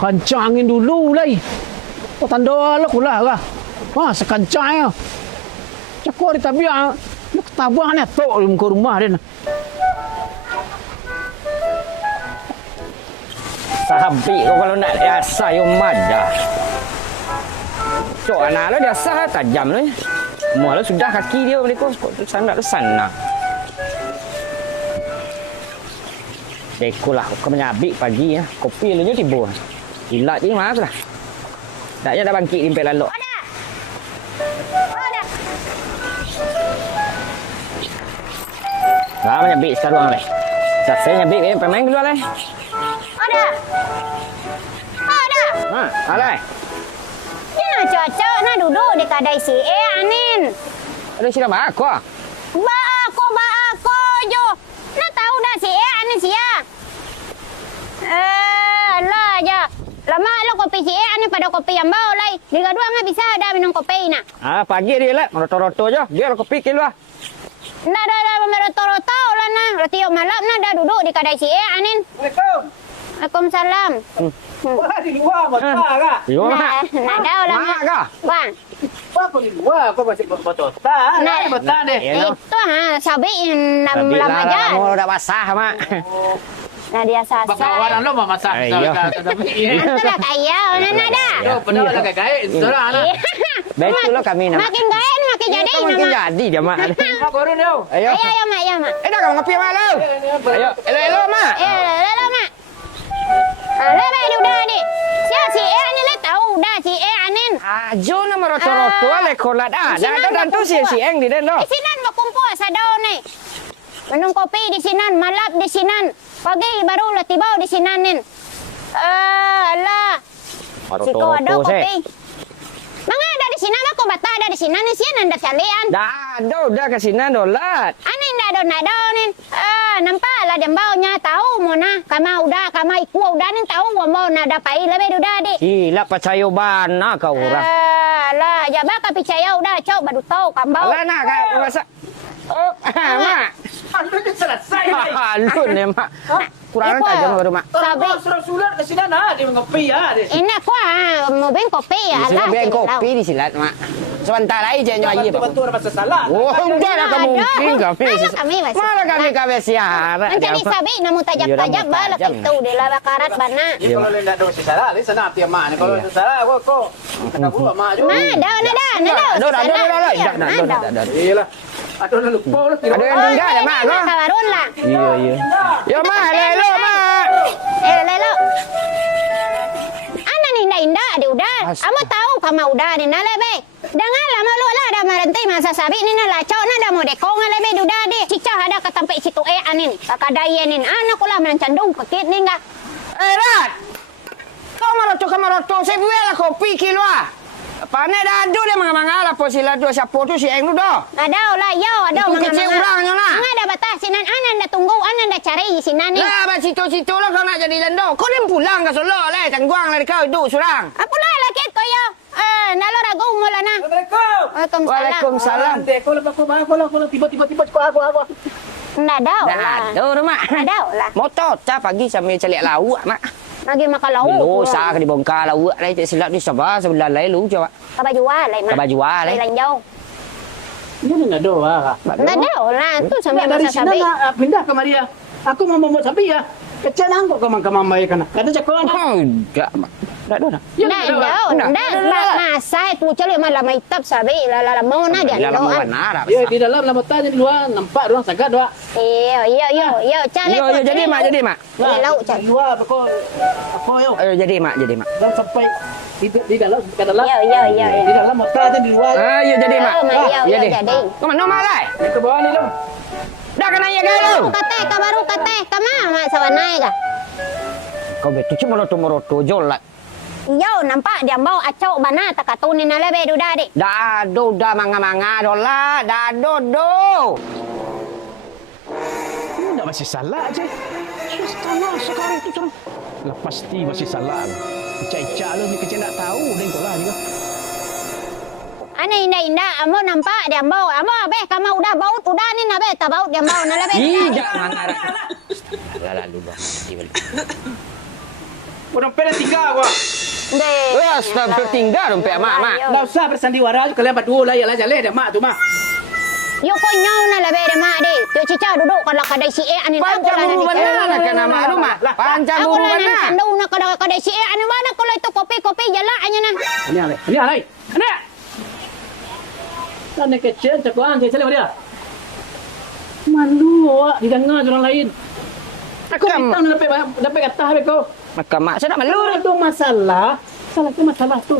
Kancangin dulu lah. Kau tanda lah pula lah. Sekancang ya. Cakap dia tapi nak tabah ni tok di muka rumah dia. Sahabi kau kalau nak biasa yo madah. Cok anak lo biasa tajam lo. Semua lo sudah kaki dia mereka sana sana. Deko lah kau menyabik pagi ya. Kopi lo je tiba. Gila je mas lah. Taknya dah bangkit limpet lalu. Lah menyabik sekarang leh. Saya nyabik ni pemain keluar leh. Ada. Alai. Dia nak cocok nak duduk di kedai si Anin. Ada sila mak aku. Ba aku jo. Nak tahu dah si Anin sia. Lah aja. Lama lo kopi si Anin pada kopi yang bau lai. Liga dua nggak bisa ada minum kopi nak. Pagi dia lah, roto-roto je. Dia kopi keluar. Nah, dah meroto-roto lah nah. Roti malam nah dah duduk di kedai si Anin. Assalamualaikum. Waalaikumsalam. Wah, di luar macam kah? Yo mak. Nah, dah lah Mak kah? Bang. Wah, kau di luar, kau masih betul. Tak, Nah, betul deh. Itu sabi nam Bila lama aja. mau dah basah mak. Nah dia Bawa sasar. orang lo mau masak. Tapi Itu lah kaya, nah dah. Yo, padahal lah kayak seorang lah. Betul lo kami nama. Makin gaya makin jadi Makin nama. jadi dia mak. Mak korun yo. Ayo. Ayo mak, ayo mak. Dah kau ngopi mak lo. Ayo, elo mak. Lalu mak. Lalu udah ni. Si Anin lah tahu dah si Anin. Ajo nama roto-roto le kolat dan tu si eng di den lo. Di sini berkumpul sadau ni. Minum kopi di sini, malap di sini. Pagi baru lah tiba di sini nin. Alah. Si kau ada kopi. Mangga ada di sini, aku bata ada di sini nih sih nanda salian. Dah kasinan dolat. Anin dah ada nih. Nampak lah dia baunya tahu mana. Kama ikut udah nih tahu mau nada pai lebih udah di. Gila percaya bana kau orang. Lah, jabak percaya udah cok baru tahu kambau. Alah nak kau rasa. Mak. Lu dah selesai. Alun ya mak. Kurang tajam baru mak. Sabi. Surat ke sini nah, dia ngopi ya. Enak kuah, mau beng kopi ya Di lah. sini biar kopi di silat mak. Sebentar lagi je nyanyi pak. Betul masa salah. Oh, enggak lah kamu mungkin kami. Mana Mana kami siaran. mencari sabi namun tajam-tajam bala itu di laba karat bana. Kalau lu tidak ada masa salah, ni sana tiap mak ni. Kalau salah, kau kena buat mak juga. Nah, Iyalah. Aduh, lu lupa lu. Ada yang tinggal ada mak kau. Kabarun lah. Iya. Yo mak, lelo mak. Lelo. Ana indah-indah di udah. Kamu tahu kamu udah di nalebe. Dengan lama lu lah ada merenti masa sabi ni na laco na ada mau dekong nalebe di udah di. Cicah ada ketampe situ anin. Kakadayenin anak ulah mencandung kekit ni enggak. Rat. Kau maroto saya buat kopi keluar. Pane dah ada dia mangala po sila do siapa tu si eng lu do. Ada lah, yo, ada Itu kecil orangnya lah. Enggak ada batas sinan anan dah tunggu, anan dah cari di sinan ni. Lah ba situ-situ lo kau nak jadi lendo. Kau ni pulang ke Solo le, tangguang lah kau duduk surang. Apa lah laki kau yo? Nalo ragu mula na. Assalamualaikum. Waalaikumsalam. Waalaikumsalam. Kau lepas tiba-tiba aku. Ndak ada lah. Dah ada mak. Ada lah. Motor cah pagi sambil cari lauk mak. Lagi makan lauk. Lu sah ke dibongkar lauk lai tak silap di Sabah sebelah lai lu coba. Kabajua lai mak. Kabajua lai. Lanjau. Ini enggak ada lah. Ndak ada lah. Tu sampai Dari masa sini sabi. pindah ke Maria. Aku mau sapi ya. Kecil angkok ke mamai kana. Kata cakap Oh, enggak mak. Enggak ada. Ndak masa itu cari malah maitap sabi la mau na dia. Dalam benar. Ya di dalam lama tanya di luar nampak doang sagad doang. Iyo cari. Yo jadi mak. Lauk cari. Di luar apa yo. Ayo jadi mak. Dan sampai di dalam ke dalam. Iya. Di dalam mau tanya di luar. Ayo jadi mak. Iya jadi. Kau mana malai? Ke bawah ni lo. Dah kena ya kau. Baru kata kama mak sawanai ka. Kau betul cuma roto jolat. Yo nampak dia mau acau bana takatunin na lebe duda di. Dah manga dola. Dah do. Tidak masih salah aja. Salah sekarang itu terus. Lah pasti masih salah. Ica-ica lu ni kecil tak tahu dan kau lah juga. Ana indah amo nampak dia mau amo abeh kama udah baut udah ni na be ta baut dia mau na lebe. Ih jangan marah. Lalu bang. Orang pera tinggal gua. Deh. Wes, tertinggal dompet mak. Nggak usah bersandiwara kalian berdua lah ya lah jalan dah mak tu mak. Yo konyol na labe de mak de. Tu cica duduk kada kadai si e anin Panca buru benar nak kena mak rumah. Panca Aku buru lah nan benar. kandau na kada kadai si e anin mana kalau itu kopi jala anya nan. Ini alai. Ini. Kan nak kecil cakuan saya selalu dia. Malu awak didengar orang lain. Aku Kamu- minta dapat kata aku. Maka mak saya nak malu. Kalau itu masalah tu.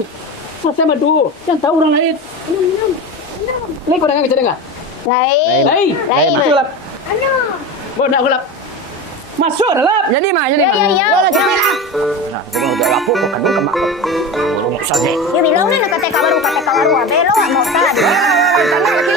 Saya madu, yang tahu orang lain. Lain kau dengar kecil dengar. Lain. Lain. Masuk lap. Kau nak kulap. Masuk lap. Jadi mak, jadi mak. Ya. Nah, jadi udah lapuk kok kan ke mak. Burung saja. Yo bilang na nakateka baru abelo mo ta. Sana lagi.